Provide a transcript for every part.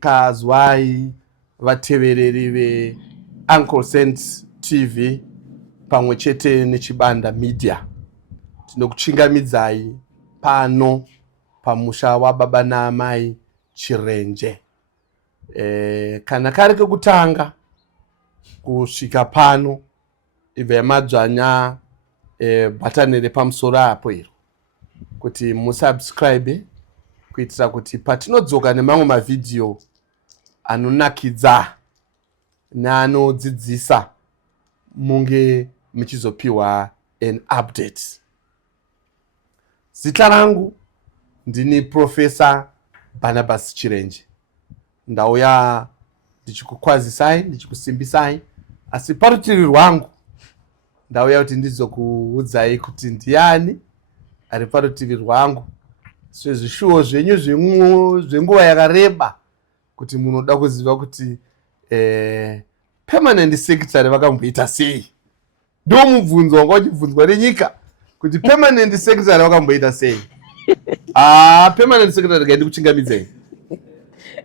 Kazwai vatevereri veUncle Sense TV pamwe chete neChibanda Media. Tinokuchingamidzai pano pamusha wababa naamai Chirenje. Kana kari kekutanga kusvika pano ibva madzvanya bhatani repamusoro apo iro kuti musubscribe kuitira kuti patinodzoka nemamwe mavhidhiyo anonakidza neanodzidzisa munge muchizopiwa an update. Zita rangu ndini Professor Barnabas Chirenje. Ndauya ndichikukwazisai, ndichikusimbisai, asi parutivi rwangu ndauya kuti ndizokuudzai kuti ndiani ari parutivi rwangu. Sezvishuwo zvenyu zvenguva yakareba kuti munoda kuziva kuti permanent secretary vakamboita sei. Ndo mubvunzo wanga uchibvunzwa nenyika kuti permanent secretary vakamboita sei. Permanent secretary gaidi kuchingamidzei.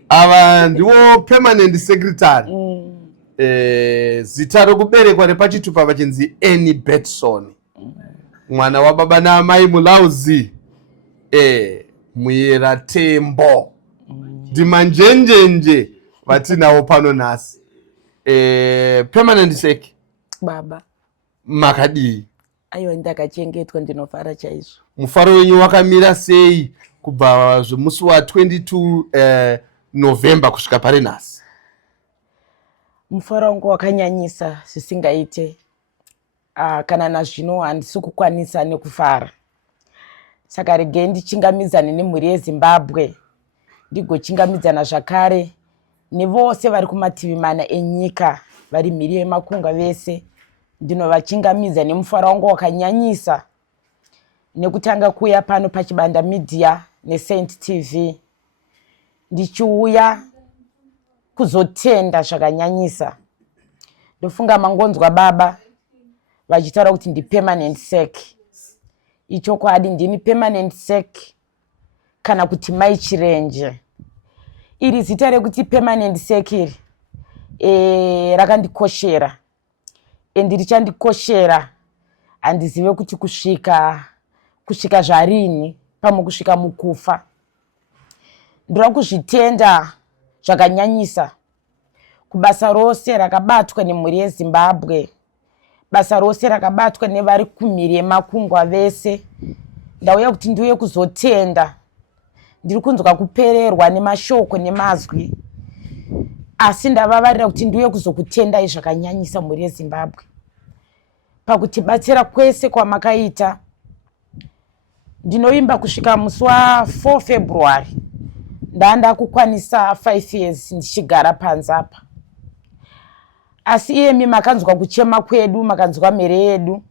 Ava ndiwo permanent secretary. Zita rokuberekwa repachitupa vachinzi Annie Betson. Mwana wababa naamai Mulauzi. Muyera Tembo. Ndimanjenjenje vatinawo pano nhasi. Permanent sec baba makadii. Aiwa ndakachengetwa ndinofara chaizvo. Mufaro wenyu wakamira sei kubva zvemusi wa 22 November kusvika pari nhasi? Mufaro wangu wakanyanyisa zvisingaite. Kana nazvino handisi kukwanisa nekufara. Saka regei ndichingamidzane nemhuri yeZimbabwe, ndigochingamidzana zvakare nevose vari kumativi mana enyika, vari mhiri yemakungwa vese. Ndinovachingamidza nemufaro wangu wakanyanyisa nekutanga kuuya pano paChibanda Media neSaint TV. Ndichiuya kuzotenda zvakanyanyisa. Ndofunga mangonzwa baba vachitaura kuti ndi permanent sec. Ichokwadi ndini permanent sec kana kuti mai Chirenje. Iri zita rekuti permanent sec iri rakandikoshera. Endi richandikoshera handizive kuti kusvika zvarini pamwe kusvika mukufa. Ndiri kuzvitenda zvakanyanyisa kubasa rose rakabatwa nemhuri yeZimbabwe, basa rose rakabatwa nevari kumhiri yemakungwa vese. Ndauya kuti ndiuye kuzotenda. Ndiri kunzwa kupererwa nemashoko nemazwi, asi ndavavarira kuti ndiuye kuzokutendai zvakanyanyisa mhuri yeZimbabwe pakutibatsira kwese kwamakaita. Ndinoimba kusvika musi wa4 February ndanda kukwanisa 5 years ndichigara panze apa. Asi iyemi makanzwa kuchema kwedu, makanzwa mhere yedu,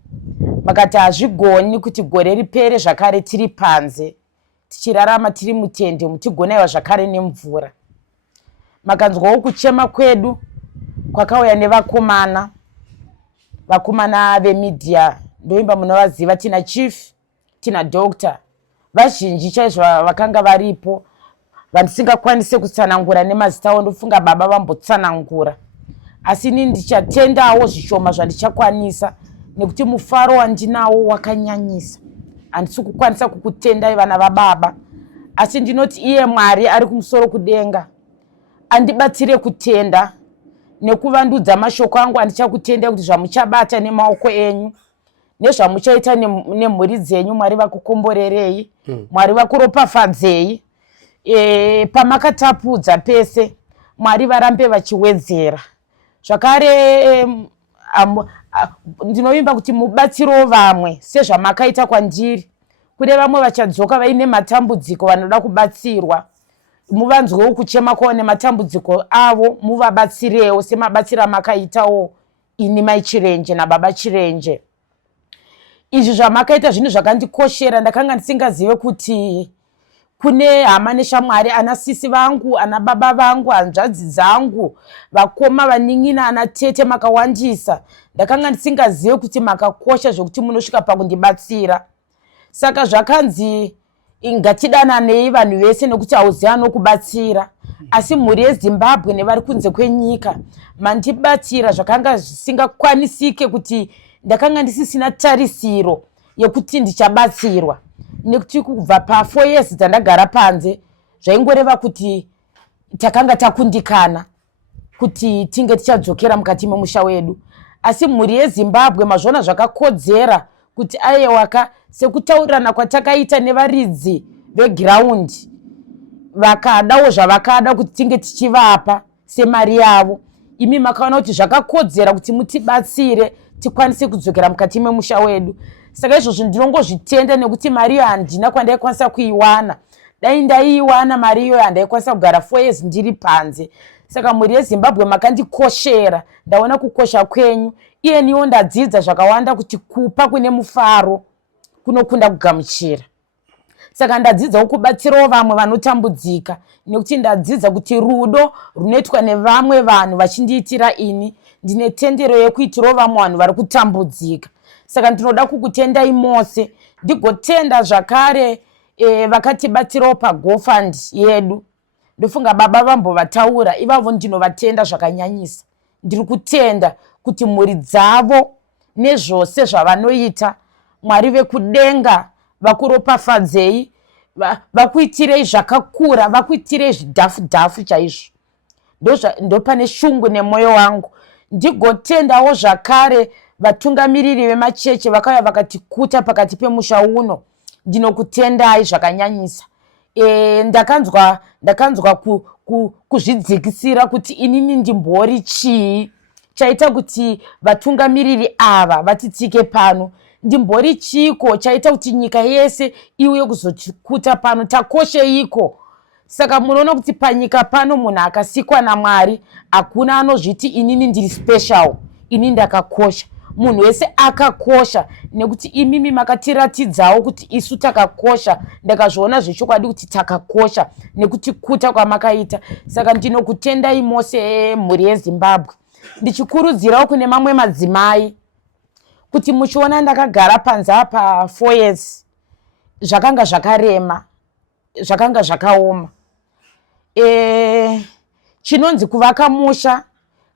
makati hazvigoni kuti gore ripere zvakare tiri panze tichirarama tiri mutende mutigonaiwa zvakare nemvura. Makanzwawo kuchema kwedu kwakauya nevakomana vemedia. Ndoimba munovaziva, tina chief, tina doctor, vazhinji chaizvo vakanga varipo vandisingakwanise kutsanangura nemazita avo. Ndofunga baba vambotsanangura, asi ini ndichatendawo zvishoma zvandichakwanisa nekuti mufaro wandinawo wakanyanyisa. Handisi kukwanisa kukutendai vana vababa, asi ndinoti iye Mwari ari kumusoro kudenga andibatsire kutenda nekuvandudza mashoko angu. Handichakutendai kuti zvamuchabata nemaoko enyu nezvamuchaita nemhuri dzenyu, Mwari vakukomborerei, Mwari vakuropafadzei. Pamakatapudza pese, Mwari varambe vachiwedzera. Zvakare ndinovimba kuti mubatsirewo vamwe sezvamakaita kwandiri. Kune vamwe vachadzoka vaine matambudziko vanoda kubatsirwa. Muvanzwewo kuchema kwavo nematambudziko avo, muvabatsirewo semabatsiro amakaitawo ini mai Chirenje nababa Chirenje. Izvi zvamakaita zvinhu zvakandikoshera. Ndakanga ndisingazive kuti kune hama neshamwari, ana sisi vangu, ana baba vangu, hanzvadzi dzangu, vakoma, vanin'ina, ana tete makawandisa. Ndakanga ndisingazive kuti makakosha zvokuti munosvika pakundibatsira. Saka zvakanzi ngatidananei vanhu vese nekuti hauziva nokubatsira. Asi mhuri yeZimbabwe nevari kunze kwenyika mandibatsira zvakanga zvisingakwanisike kuti ndakanga ndisisina tarisiro yekuti ndichabatsirwa. Nekuti kubva pa4 years dzandagara panze zvaingoreva kuti takanga takundikana kuti tinge tichadzokera mukati memusha wedu. Asi mhuri yeZimbabwe mazvona zvakakodzera kuti aiwaka sekutaurirana kwatakaita nevaridzi vegiraundi vakadawo zvavakada kuti tinge tichivapa semari yavo. Imi makaona kuti zvakakodzera kuti mutibatsire tikwanise kudzokera mukati memusha wedu. Saka izvozvo ndinongozvitenda nekuti mari iyo handina kwandaikwanisa kuiwana. Dai ndaiiwana mari iyo handaikwanisa kugara 4 years ndiri panze. Saka mhuri yeZimbabwe makandikoshera, ndaona kukosha kwenyu. Iye niwo ndadzidza zvakawanda kuti kupa kune mufaro kunokunda kugamuchira. Saka ndadzidza kubatsirawo vamwe vanotambudzika nekuti ndadzidza kuti rudo runoitwa nevamwe vanhu vachindiitira ini ndine tendero yekuitirawo vamwe vanhu vari kutambudzika. Saka ndinoda kukutendai mose, ndigotenda zvakare vakatibatsirawo paGoFund yedu. Ndofunga baba vambovataura, ivavo ndinovatenda zvakanyanyisa. Ndiri kutenda kuti mhuri dzavo nezvose zvavanoita Mwari vekudenga vakuropafadzei, vakuitirei zvakakura, vakuitirei zvidhafu chaizvo. Ndopane shungu nemwoyo wangu. Ndigotendawo zvakare vatungamiriri vemachechi vakauya vakatikuta pakati pemusha uno. Ndinokutendai zvakanyanyisa. Ndakanzwa kuzvidzikisira kuti inini ndimbori chii chaita kuti vatungamiriri ava vatitsike pano. Ndimbori chiko chaita kuti nyika yese iuye kuzotikuta pano. Takosheiko? Saka munoona kuti panyika pano munhu akasikwa naMwari hakuna anozviti inini ndiri special, inini ndakakosha. Munhu wese akakosha nekuti imimi makatiratidzawo kuti isu takakosha. Ndakazviona zvechokwadi kuti takakosha nekuti kuta kwamakaita. Saka ndinokutendai mose mhuri yeZimbabwe. Ndichikurudzirawo kune mamwe madzimai kuti muchiona ndakagara panze apa 4 years zvakanga zvakarema, zvakanga zvakaoma. Chinonzi kuvaka musha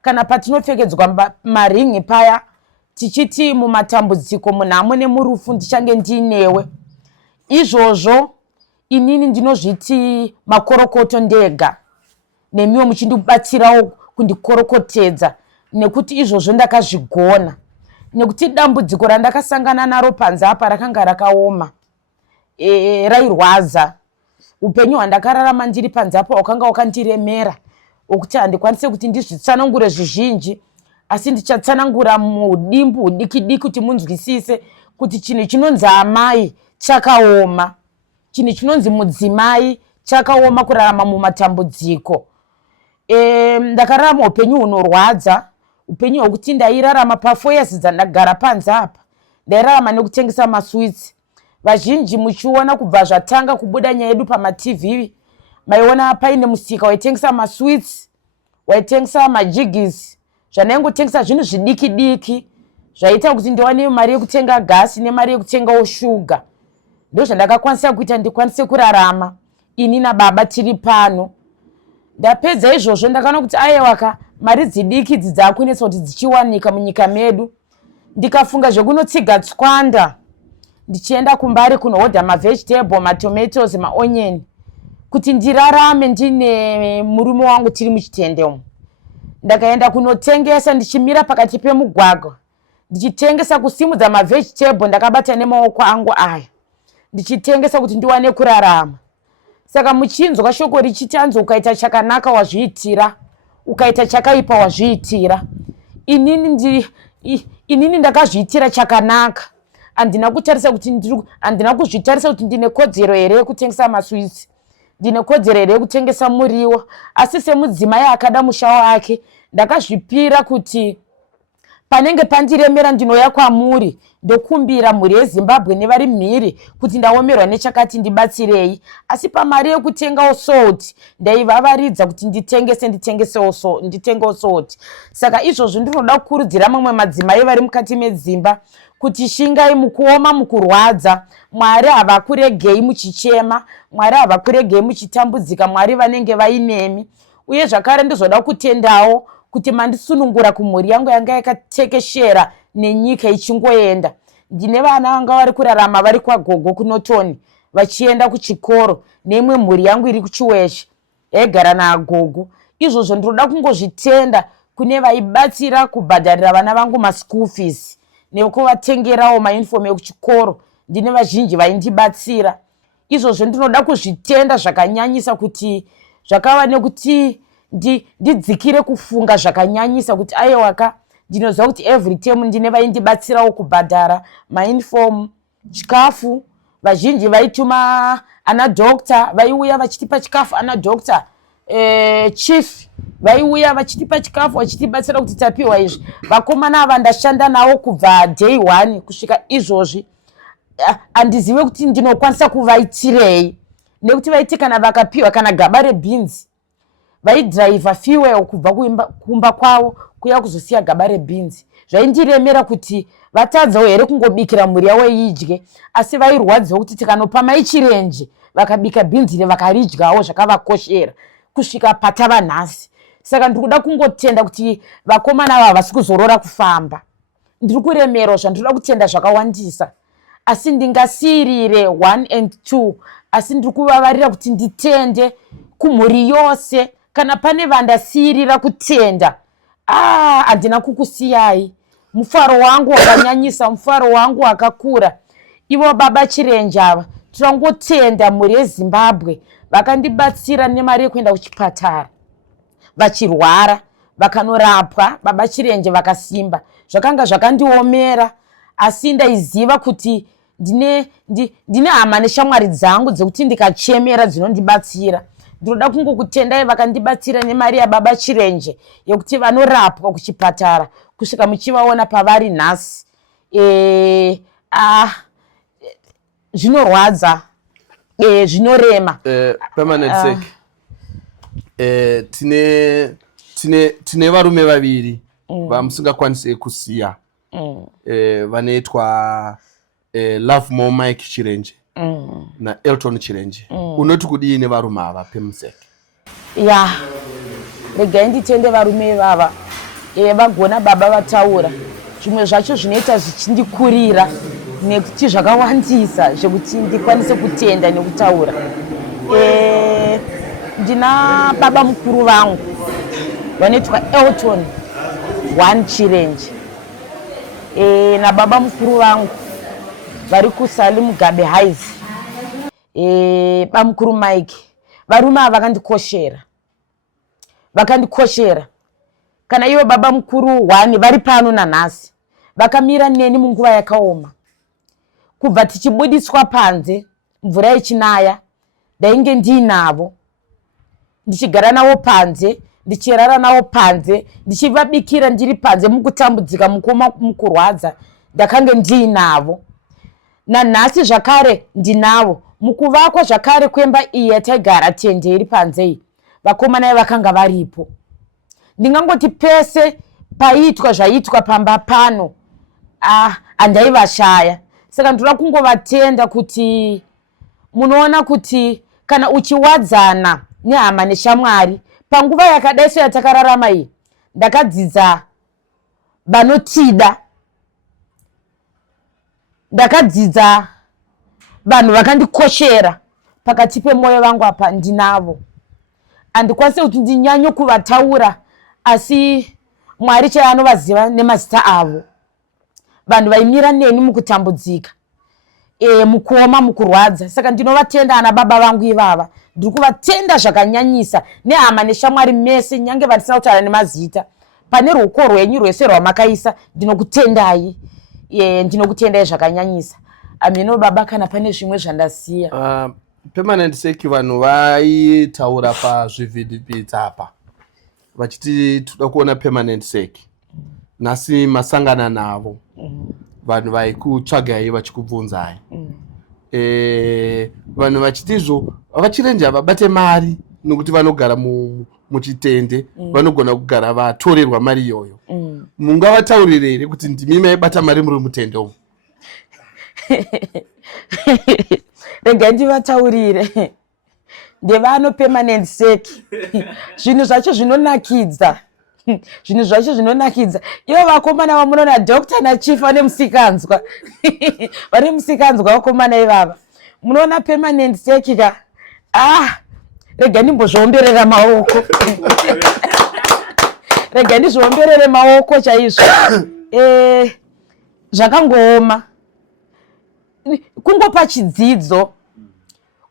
kana patinopfekedzwa maringi paya tichiti mumatambudziko munhamo nemurufu ndichange ndinewe. Izvozvo inini ndinozviti makorokoto ndega, nemiwo muchindibatsirawo kundikorokotedza nekuti izvozvo ndakazvigona. Nekuti dambudziko randakasangana naro panze apa rakanga rakaoma, rairwadza. Upenyu hwandakararama ndiri panze apa wakanga wakandiremera wokuti handikwanise kuti ndizvitsanangure zvizhinji, asi ndichatsanangura mudimbu hudiki kuti munzwisise kuti chinhu chinonzi amai chakaoma, chinhu chinonzi mudzimai chakaoma kurarama mumatambudziko. Ndakararama upenyu hunorwadza, upenyu hwekuti ndairarama pa4 years dzandagara panze apa ndairarama nekutengesa maswitsi. Vazhinji muchiona kubva zvatanga kubuda nyaya yedu pamaTV maiona paine musika waitengesa maswitsi, waitengesa majigisi, zvanaingotengesa zvinhu zvidiki zvaita kuti ndiwane mari yekutenga gasi nemari yekutengawo shuga. Ndo zvandakakwanisa kuita ndikwanise kurarama ini nababa tiri pano. Ndapedza izvozvo ndakaona kuti aiwaka mari dzidiki idzi dzakunetsa kuti dzichiwanika munyika medu. Ndikafunga zvekunotsiga tswanda ndichienda kumbari kunohodha mavegetable, matomatoes, maonyeni kuti ndirarame ndine murume wangu tiri muchitende umu. Ndakaenda kunotengesa ndichimira pakati pemugwagwa ndichitengesa kusimudza mavegetable ndakabata nemaoko angu aya ndichitengesa kuti ndiwane kurarama. Saka muchinzwa shoko richiti anzi ukaita chakanaka wazviitira, ukaita chakaipa wazviitira. Inini ndakazviitira chakanaka. Handina kuzvitarisa kuti ndine kodzero here yekutengesa maswitsi, ndine kodzero here yekutengesa muriwo. Asi semudzimai akada musha wake ndakazvipira kuti panenge pandiremera ndinoya kwamuri ndokumbira mhuri yeZimbabwe nevari mhiri kuti ndaomerwa nechakati ndibatsirei, asi pamari yekutengawo salt ndaivavaridza kuti nditengewo salt. Saka izvozvo ndinoda kukurudzira mamwe madzimai vari mukati medzimba kuti shingai mukuoma, mukurwadza. Mwari havakuregei muchichema, Mwari havakuregei muchitambudzika, Mwari vanenge vainemi. Uye zvakare ndizoda kutendawo kuti mandisunungura kumhuri yangu yanga yakatekeshera nenyika ichingoenda. Ndine vana vanga vari kurarama vari kwagogo kuNotoni vachienda kuchikoro, neimwe mhuri yangu iri kuChiweshe yaigara naagogo. Izvozvo ndinoda kungozvitenda kune vaibatsira kubhadharira vana vangu maschool fees nekuvatengerawo mauniform ekuchikoro. Ndine vazhinji vaindibatsira. Izvozvo ndinoda kuzvitenda zvakanyanyisa kuti zvakava nekuti ndidzikire kufunga zvakanyanyisa kuti aiwaka ndinoziva kuti every term ndine vaindibatsirawo kubhadhara mauniform, chikafu. Vazhinji vaituma ana doctor, vaiuya vachitipa chikafu. Ana doctor chief vaiuya vachitipa chikafu vachitibatsira kuti tapiwa izvi. Vakomana ava ndashanda navo kubva day 1 kusvika izvozvi. Handizive kuti ndinokwanisa kuvaitirei, nekuti vaiti kana vakapiwa kana gaba rebhinzi vaidhiraivha fuel kubva kumba kwavo kuya kuzosiya gaba rebhinzi. Zvaindiremera kuti vatadzawo here kungobikira mhuri yavo idye, asi vairwadziwa kuti tikanopa maichirenje vakabika bhinzi iri vakaridyawo zvakavakoshera kusvika patava nhasi. Saka ndikuda kungotenda kuti vakomana ava havasi kuzorora kufamba. Ndiri kuremerwa zvandinoda kutenda zvakawandisa, asi ndingasiyirire 1 and 2, asi ndiri kuvavarira kuti nditende kumhuri yose. Kana pane vandasiyirira kutenda, handina kukusiyai. Mufaro wangu wakanyanyisa, mufaro wangu wakakura. Ivo baba chirenje ava tirangotenda mhuri yeZimbabwe vakandibatsira nemari yekuenda kuchipatara vachirwara vakanorapwa. Baba chirenje vakasimba, zvakanga zvakandiomera, asi ndaiziva kuti ndine hama neshamwari dzangu dzekuti ndikachemera dzinondibatsira. Ndinoda kungokutendai vakandibatsira nemari yababa chirenje yekuti vanorapwa kuchipatara kusvika muchivaona pavari nhasi. Zvinorwadza, zvinorema. Permanent sake. Tine varume vaviri vamusingakwanisi kusiya, vanoitwa Love More Mike Chirenje na Elton Chirenje. Unoti kudini varume ava Pemuseke? Regai nditende varume vava vagona baba vataura. Zvimwe zvacho zvinoita zvichindikurira nekuti zvakawandisa zvekuti ndikwanise kutenda nekutaura. Ndina baba mukuru vangu vanoitwa Elton Chirenje nababa mukuru vangu vari kuSali Mugabe Heights, bamukuru Mike. Varume ava vakandikoshera. Kana ivo baba mukuru 1 vari pano nanhasi, vakamira neni munguva yakaoma. Kubva tichibudiswa panze mvura ichinaya, ndainge ndiinavo, ndichigara navo panze, ndichirara navo panze, ndichivabikira ndiri panze mukutambudzika, mukurwadza, ndakange ndiinavo. Nanhasi zvakare ndinavo mukuvakwa zvakare kwemba iyi yataigara tende iri panze iyi. Vakomana vakanga varipo. Ndingangoti pese paiitwa zvaitwa pamba pano, handaivashaya. Saka ndinoda kungovatenda kuti munoona kuti kana uchiwadzana nehama neshamwari panguva yakadai soyatakararama iyi, ndakadzidza vanotida, ndakadzidza vanhu vakandikoshera pakati pemwoyo vangu apa. Ndinavo, handikwanisi kuti ndinyanye kuvataura, asi Mwari chaiye anovaziva nemazita avo. Vanhu vaimira neni mukutambudzika, mukuoma, mukurwadza. Saka ndinovatenda ana baba vangu ivava. Ndiri kuvatenda zvakanyanyisa, nehama neshamwari mese, nyange vandisina kutaura nemazita. Pane ruoko rwenyu rwese rwamakaisa, ndinokutendai. Ndinokutendai zvakanyanyisa. Ameno baba, kana pane zvimwe zvandasiya. Permanent sake vanhu vaitaura pazvivhidhivhidzi apa vachiti toda kuona permanent sake nhasi masangana navo vanhu vaikutsvagai vachikubvunzai vanhu vachitizvo vachirenje vabate mari nokuti vanogara muchitende vanogona kugara vatorerwa mari iyoyo mungavataurire here kuti ndimi maibata mari muri mutende umu? Regai ndivataurire, ndevano permanent sec. Zvinhu zvacho zvinonakidza, zvinhu zvacho zvinonakidza. Ivo vakomana vamunoona Dr. naChief vane musikanzwa, vane musikanzwa vakomana ivava. Munoona permanent sec ka, regai ndimbozviomberera maoko. Regai ndizviomberere maoko chaizvo. Zvakangooma. Kungopa chidzidzo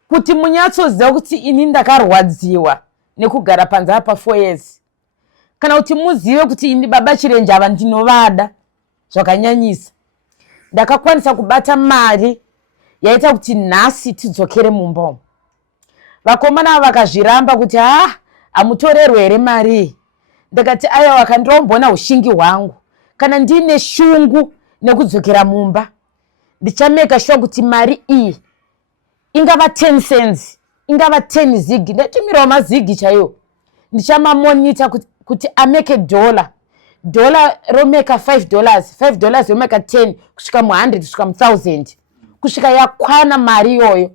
kuti munyatsoziva kuti ini ndakarwadziwa nekugara panze apa 4 years. Kana kuti muzive kuti ini baba Chirenje ava ndinovada zvakanyanyisa. Ndakakwanisa kubata mari yaita kuti nhasi tidzokere mumba umu. Vakomana vakazviramba kuti hamutorerwe here mari. Ndakati aiwa kandirombona ushingi hwangu. Kana ndine shungu nekudzokera mumba, ndichameka sure kuti mari iyi ingava 10 cents, ingava 10 zigi, ndatumirawo mazigi chaiwo. Ndichamamonita kuti ameke $. Dollar romeka $5, $5 romeka 10, kusvika mu100, kusvika mu1000, kusvika yakwana mari iyoyo.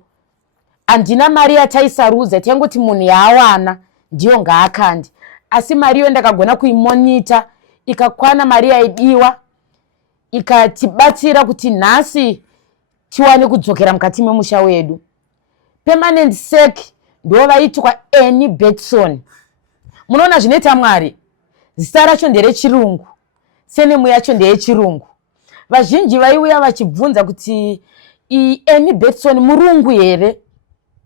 Handina mari yataisarudza, taingoti munhu yaawana ndiyo ngaakandi. Asi mari iyo ndakagona kuimonita, ikakwana mari yaidiwa, ikatibatsira kuti nhasi tiwane kudzokera mukati memusha wedu. Permanent sec ndo vaitwa Annie Betson. Munoona zvinoita Mwari, zita racho nderechirungu, senemu yacho ndeyechirungu. Vazhinji vaiuya vachibvunza kuti Annie Betson murungu here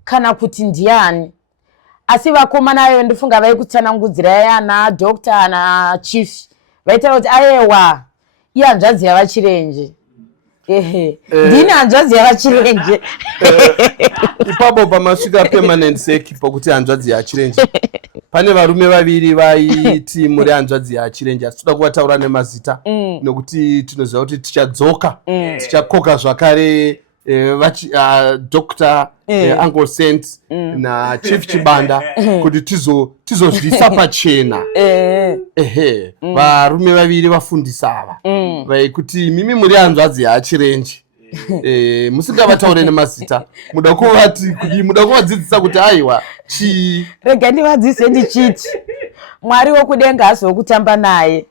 kana kuti ndiani. Asi vakomana ayo ndofunga vaikutsanangudzirai ana Dr. na Chief vaitaura kuti aiwa iye hanzvadzi yavaChirenje. Ndini hanzvadzi yavaChirenje. Ipapo pamasvika permanent sec pokuti hanzvadzi yaChirenje, pane varume vaviri vaiti muri hanzvadzi yaChirenje, asi toda kuvataura nemazita nokuti tinoziva kuti tichadzoka tichakoka zvakare Dr. Uncle Saint na Chief Chibanda kuti tizozvisa pachena. Varume vaviri vafundisa ava vaikuti mimi muri hanzvadzi yaChirenje, musingavataure nemazita, muda kuvadzidzisa kuti aiwa chii. Rega ndivadzise ndichiti Mwari wokudenga hazokutamba naye.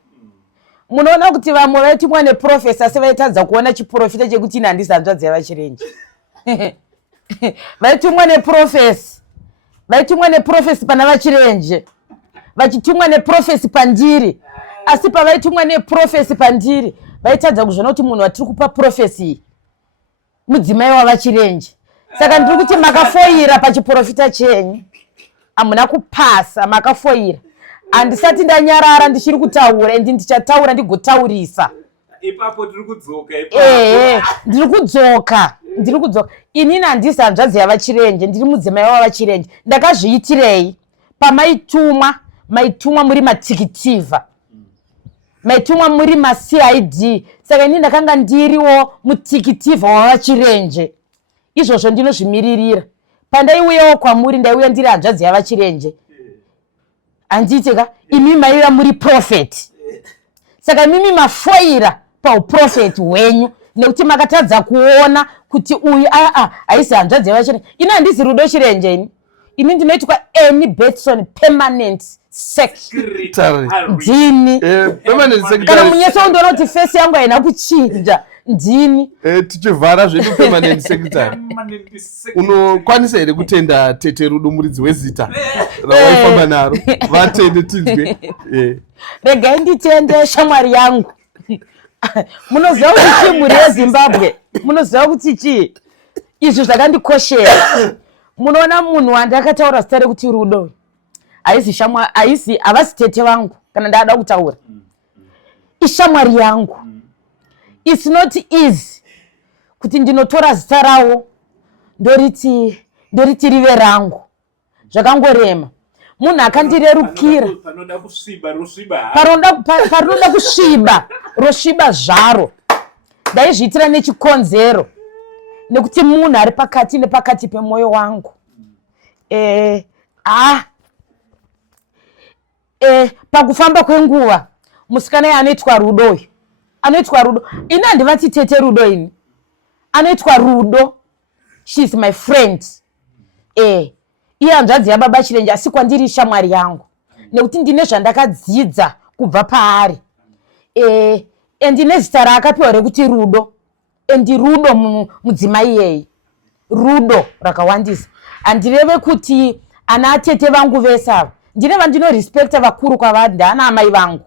Munoona kuti vamwe vaitumwa neprofesa asi vaitadza kuona chiprofita chekuti ini handisi hanzvadzi yavaChirenje. Vaitumwa neprofesi pana vaChirenje, vachitumwa neprofesi pandiri. Asi pavaitumwa neprofesi pandiri vaitadza kuzvona kuti munhu watiri kupa profesi iyi mudzimai wavaChirenje. Saka ndiri kuti makafoira pachiprofita chenyu, hamuna kupasa, makafoira. Handisati ndanyarara ndichiri kutaura, ndichataura ndigotaurisa. Ipapo tiri kudzoka ipapo. Ndiri kudzoka. Inini handisi hanzvadzi yavaChirenje, ndiri mudzimai wavaChirenje. Ndakazviitirei maitumwa muri matikitivha, maitumwa muri maCID. Saka inini ndakanga ndiriwo mutikitivha wavaChirenje. Izvozvo ndinozvimiririra. Pandaiuyawo kwamuri ndaiuya ndiri hanzvadzi yavaChirenje. Anditika imi maiva muri prophet. Saka mimi mafoira pauprofeti hwenyu nekuti makatadza kuona kuti uyu haisi hanzvadzi yavaChirenje. Ini handisi Rudo Chirenje ini. Ini ndinoitwa Annie Betson permanent secretary. Ndini. Kana munyeso undoona kuti face yangu haina kuchinja. Ndini. Tichivhara zvedu permanent secretary. Unokwanisa here kutenda Tete Rudo muridzi wezita rawaifamba naro? Vatende tinzwe. Regai nditende shamwari yangu. Munoziva kuti chii muri yeZimbabwe? Munoziva kuti chii? Izvi zvakandikoshera. Munoona munhu wandakataura zita rekuti Rudo, havasi tete vangu kana ndada kutaura. Ishamwari yangu. It's not easy kuti ndinotora zita rawo ndoriti rive rangu. Zvakangorema. munhu akandirerukira panoda kusviba rosviba paroda kusviba rosviba zvaro ndaizviitira nechikonzero nekuti munhu ari pakati nepakati pemwoyo wangu pakufamba kwenguva musikana ye anoitwa Rudo uyu anoitwa Rudo ini handivati tete Rudo ini anoitwa Rudo, she is my friend. Iye hanzvadzi yababa Chirenje asi kwandiri shamwari yangu nekuti ndine zvandakadzidza kubva paari ndine zita raakapiwa rekuti Rudo Rudo mudzimai iyeye Rudo rakawandisa. Handireve kuti ana atete vangu vese ava ndireva ndinorespekta vakuru kwavari ndaana amai vangu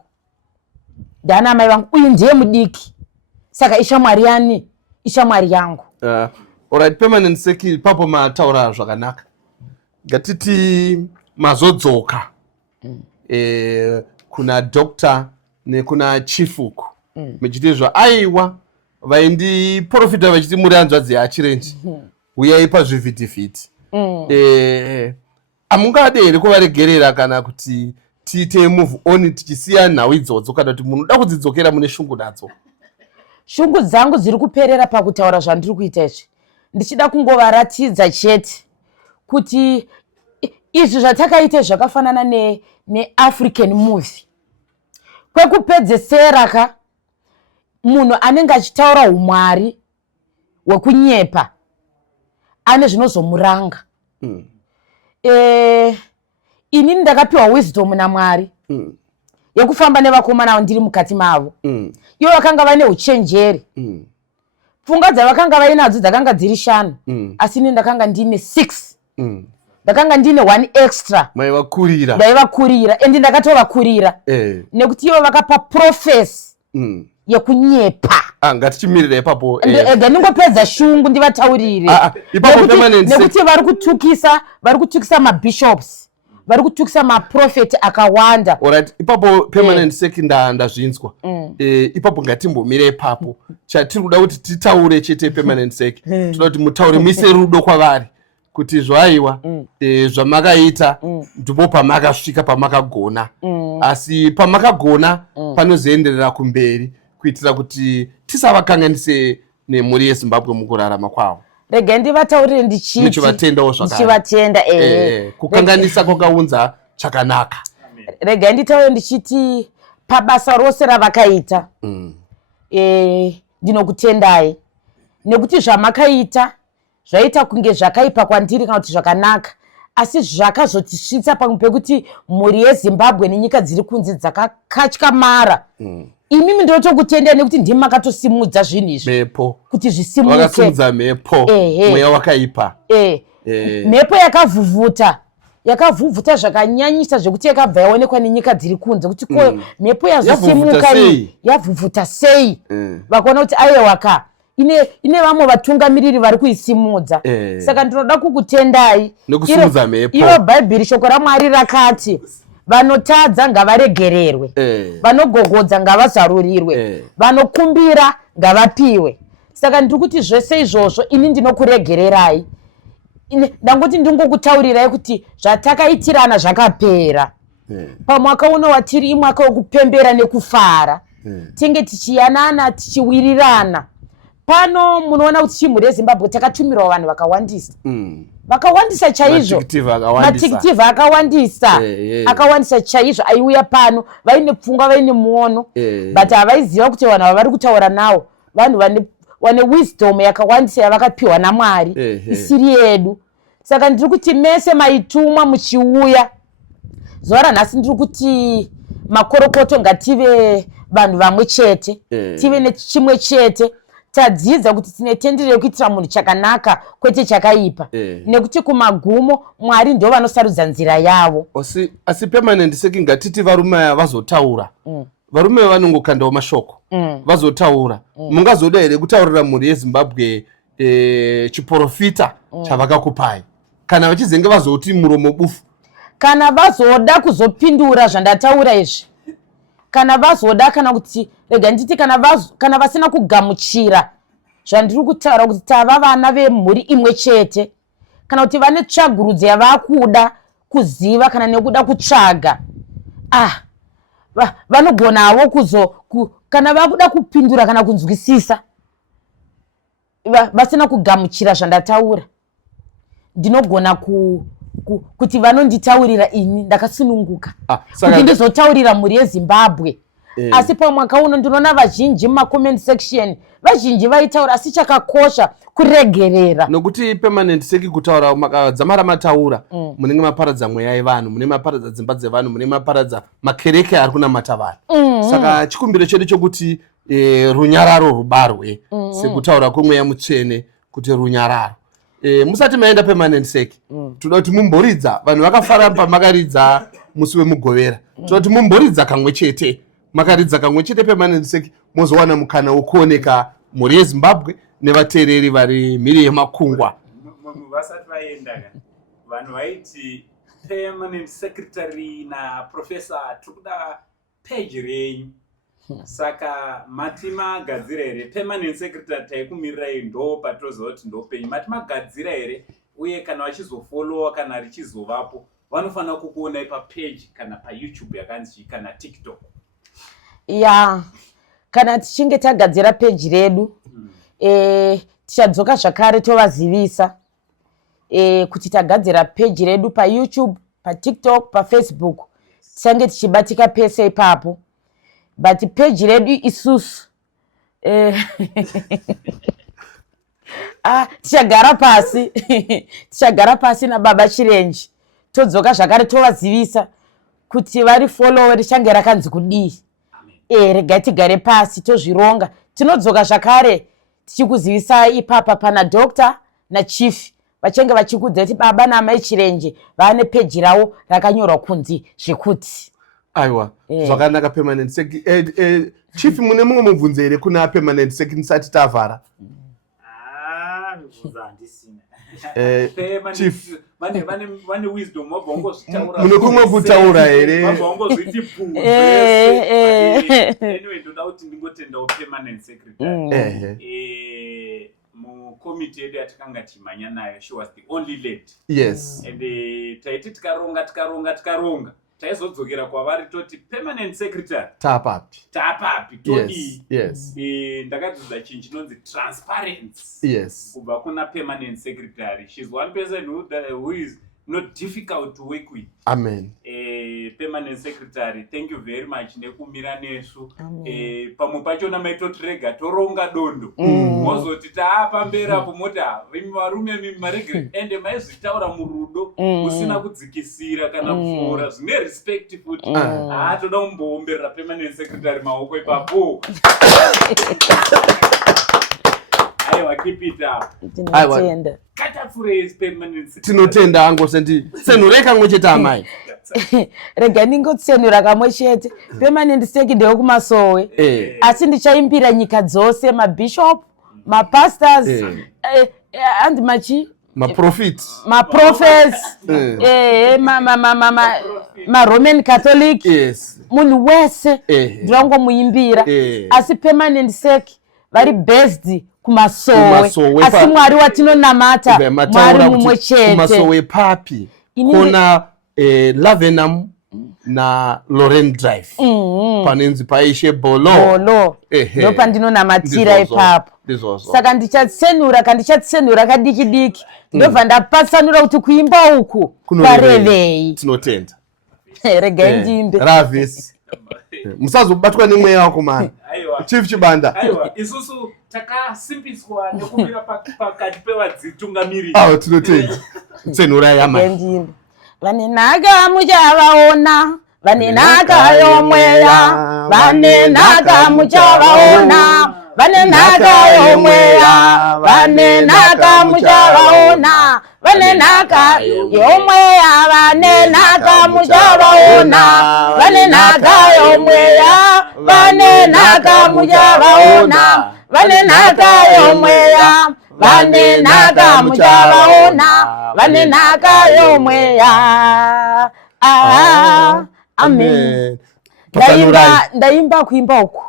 uyu ndiye mudiki saka ishamwari yani ishamwari yangu. Alright, permanent seki papo mataura zvakanaka. Ngatiti mazodzoka kuna doctor nekuna chief uku mechitezvo aiwa vaindi profita vachiti muri hanzvadzi yaChirenje uyai pazvivhitivhiti amungade here kuvaregerera kana kuti tiite move on tichisiya nhau idzodzo kana kuti munhu uda kudzidzokera mune shungu nadzo? Shungu dzangu dziri kuperera pakutaura zvandiri kuita izvi. Ndichida kungovaratidza chete kuti izvi zvatakaita zvakafanana neAfrican movie. Kwekupedzesera ka munhu anenge achitaura umwari hwekunyepa ane zvinozomuranga. Inini ndakapiwa wisdom naMwari yekufamba nevakomana ndiri mukati mavo. Ivo vakanga vane uchenjeri. Pfungwa dzavakanga vainadzo dzakanga dziri 5 asi ini ndakanga ndine 6. Ndakanga ndine 1 extra. Ndaivakurira endi ndakatovakurira nekuti ivo vakapa profesi yekunyepa. Ngatichimirira ipapo ndingopedza shungu ndivataurire nekuti vari kutukisa mabishops, vari kutukisa maprofeti akawanda. Alright, ipapo permanent seki ndazvinzwa. Ipapo ngatimbomire ipapo. Chatiri kuda kuti titaure chete permanent seki. Toda kuti mutaure mise rudo kwavari kuti zvaiwa zvamakaita ndipo pamakasvika pamakagona. Asi pamakagona panozoenderera kumberi kuitira kuti tisavakanganise nemhuri yeZimbabwe mukurarama kwavo. Regai ndivataurire ndichivatendawo zvakare. Ndichivatenda kukanganisa kwakaunza chakanaka. Regai nditaure ndichiti pabasa rose ravakaita ndinokutendai nekuti zvamakaita zvaita kunge zvakaipa kwandiri kana kuti zvakanaka asi zvakazotisvitsa pamwe pekuti mhuri yeZimbabwe nenyika dziri kunze dzakakatyamara. Imimi ndinotokutendai nekuti ndimi makatosimudza zvinhu izvi kuti zvisimudze. Wakasimudza mhepo mweya wakaipa. Mhepo yakavhuvhuta zvakanyanyisa zvekuti yakabva yaonekwa nenyika dziri kunze kuti ko mhepo yazosimuka iyi yavhuvhuta sei. Vakaona kuti aiwaka ine vamwe vatungamiriri vari kuisimudza. Saka ndinoda kukutendai nekusimudza mhepo. Iro Bhaibheri shoko raMwari rakati vanotadza ngavaregererwe, vanogogodza ngavazarurirwe, vanokumbira ngavapiwe. Saka ndiri kuti zvese izvozvo ini ndinokuregererai. Ndangoti ndingokutaurirai kuti zvatakaitirana zvakapera. Pamwaka uno watiri imwaka wokupembera nekufara. Tinge tichiyanana tichiwirirana. Pano munoona kuti chimhuri yeZimbabwe takatumirwa vanhu vakawandisa. Vakawandisa chaizvo. Matikitivi akawandisa. Akawandisa chaizvo aiuya pano vaine pfungwa vaine muono. But havaiziva kuti vanhu ava vari kutaura nawo vanhu vane wisdom yakawandisa yavakapiwa naMwari isiri yedu. Saka ndiri kuti mese maitumwa muchiuya zuva ranhasi ndiri kuti makorokoto ngative vanhu vamwe chete, tive nechimwe chete. Tadzidza kuti tine tenderero kuitira munhu chakanaka kwete chakaipa nekuti kumagumo Mwari ndio vanosarudza nzira yavo. Asi permanent seki ngatiti varume ava vazotaura. Varume vanongokandawo mashoko vazotaura. Mungazoda here kutaurira mhuri yeZimbabwe chiprofita chavakakupai kana vachizenge vazoti muromo bufu? Kana vazoda kuzopindura zvandataura izvi, kana vazoda kana kuti rega nditi kana vasina kugamuchira zvandiri kutaura kuti tava vana vemhuri imwe chete kana kuti vane tsvagurudzo yavakuda kuziva kana nekuda kutsvaga vanogonawo kana vakuda kupindura kana kunzwisisa vasina kugamuchira zvandataura ndinogona kuti vanonditaurira ini ndakasununguka kuti ndizotaurira mhuri yeZimbabwe asi pamwaka uno ndinoona vazhinji mumacomment section vazhinji vaitaura asi chakakosha kuregerera nokuti permanent seki kutaura makadzamara mataura munenge maparadza mweya yevanhu mune maparadza dzimba dzevanhu mune maparadza makereke ari kunamata vanhu saka chikumbiro chedu chokuti runyararo rubarwe sekutaura kwemweya mutsvene kuti runyararo musati maenda permanent seki toda kuti mumboridza vanhu vakafara pamakaridza musi wemugovera toda kuti mumboridza kamwe chete makaridza kamwe chete permanent seki mozowana mukana wokuoneka mhuri yeZimbabwe nevateereri vari mhiri yemakungwa. Vasati vaenda vanhu vaiti permanent secretary naprofessor tikuda page renyu saka mati magadzira here permanent secretary taikumirirai ndo patoziva kuti ndo penyu mati magadzira here uye kana vachizofolowa kana richizovapo vanofanira kukuonai papage kana payoutube yakanzi kana tiktok kana tichinge tagadzira peji redu tichadzoka zvakare tovazivisa kuti tagadzira peji redu payoutube patiktok pafacebook tichange tichibatika pese ipapo but peji redu isusu tichagara pasi nababa Chirenji todzoka zvakare tovazivisa kuti vari follow richange rakanzi kudii regai tigare pasi tozvironga tinodzoka zvakare tichikuzivisai ipapa pana Dr. naChief vachange vachikudza kuti baba naamai Chirenje vane peji ravo rakanyorwa kunzi zvekuti aiwa zvakanaka permanent seki Chief mune mumwe mubvunzo here kuna permanent seki nisati tavhara Chief vane wisdom mune kumwe kutaura here anyway ndoda kuti ndingotendawo permanent secretary mukomiti yedu yatakanga timhanya nayo she was the only lady yes and taiti tikaronga taizodzokera kwavari toti permanent secretary taapapi todii ndakadzidza chinhu chinonzi transparency kubva kuna permanent secretary. She's one person who is not difficult to work with. Amen. Permanent secretary, thank you very much nekumira nesu. Pamwe pachona maitotirega toronga dondo mozoti taapambera pomota varume mimaregre ende maizvitaura murudo usina kudzikisira kana kufora zvine respect futi toda kumboomberera permanent secretary maoko ipapo. Aiwa, keep it up. Tinotenda. Katapfurei permanent secretary. Tinotenda ango sendi senure kamwe chete amai. Rega ndingotsenura kamwe chete. Permanent secretary ndewo kumasowe. Asi ndichaimbira nyika dzose mabishop, mapastors, and maprophets. Maprophets. Ma Roman Catholic. Yes. Munhu wese ndinongo muimbira. Asi permanent secretary vari based kumasowe asi Mwari watinonamata Mwari mumwe chete. Kumasowe papi kuna Lavenham na Lorraine Drive panenzi paishe bolo ndo pandinonamatira ipapo. Saka ndichatsenura kadiki diki ndobva ndapatsanura kuti kuimba uku kwarevei. Tinotenda. Rega ndimbe ravesi musazobatwa nemweya wako mani. Chief Chibanda. Aiwa, isusu takasimpiswa nekumira pakati pevadzitungamiriri. Tinotenda. Tsenurai amai. Vane nhaka muchavaona, vane nhaka yomweya, vane nhaka muchavaona, vane nhaka yomweya, vane nhaka muchavaona, vane nhaka yomweya, vane nhaka muchavaona, vane nhaka yomweya, vane nhaka muchavaona, vane nhaka yomweya, vane nhaka muchavaona, vane nhaka yomweya. Amen. ndaimba kuimba uku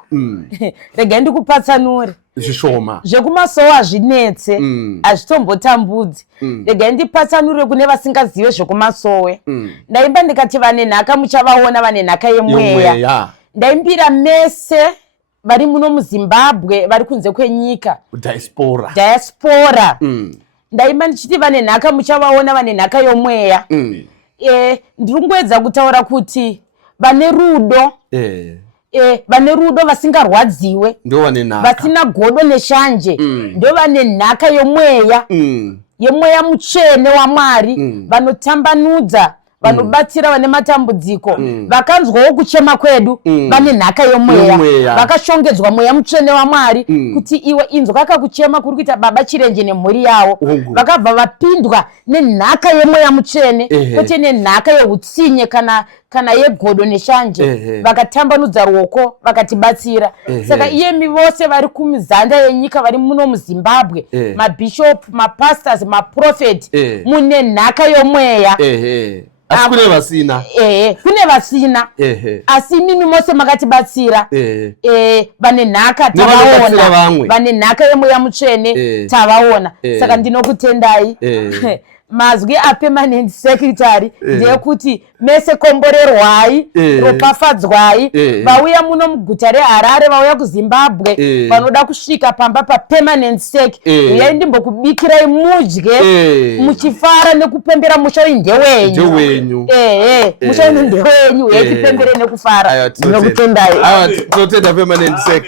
regai ndikupatsanure zvishoma zvekumasowo hazvinetse hazvitombotambudzi regai ndipatsanure kune vasingazive zvekumasowe ndaimba ndikati vane nhaka muchavaona vane nhaka yemweya ndaimbira mese vari muno muZimbabwe vari kunze kwenyika diaspora ndaimba ndichiti vane nhaka muchavaona vane nhaka yomweya ndiri kungoedza kutaura kuti vane rudo vane rudo vasingarwadziwe vasina godo neshanje ndo vane nhaka yemweya mutsvene waMwari vanotambanudza vanobatsira vane matambudziko vakanzwawo kuchema kwedu vane nhaka yomweya vakashongedzwa mweya mutsvene waMwari kuti iwe inzwa kakakuchema kuri kuita baba chirenje nemhuri yavo vakabva vapindwa nenhaka yemweya mutsvene kwete nenhaka yeutsinye kana yegodo neshanje vakatambanudza ruoko vakatibatsira saka iyemi vose vari kumizanda yenyika vari muno muZimbabwe mabhishopu mapastors maprofeti mune nhaka yomweya asi kune vasina asi mimi mose makatibatsira vane nhaka tavaona vane nhaka yemweya mutsvene tavaona saka ndinokutendai mazwi apermanent secretary ndeyekuti mese komborerwai ropafadzwai vauya muno muguta reHarare vauya kuZimbabwe vanoda kusvika pamba papermanent sec uyai ndimbokubikirai mudye muchifara nekupembera musha uyu ndewenyu musha uyu ndewenyu uyai tipembere nekufara ndinokutendai tinotenda permanent sec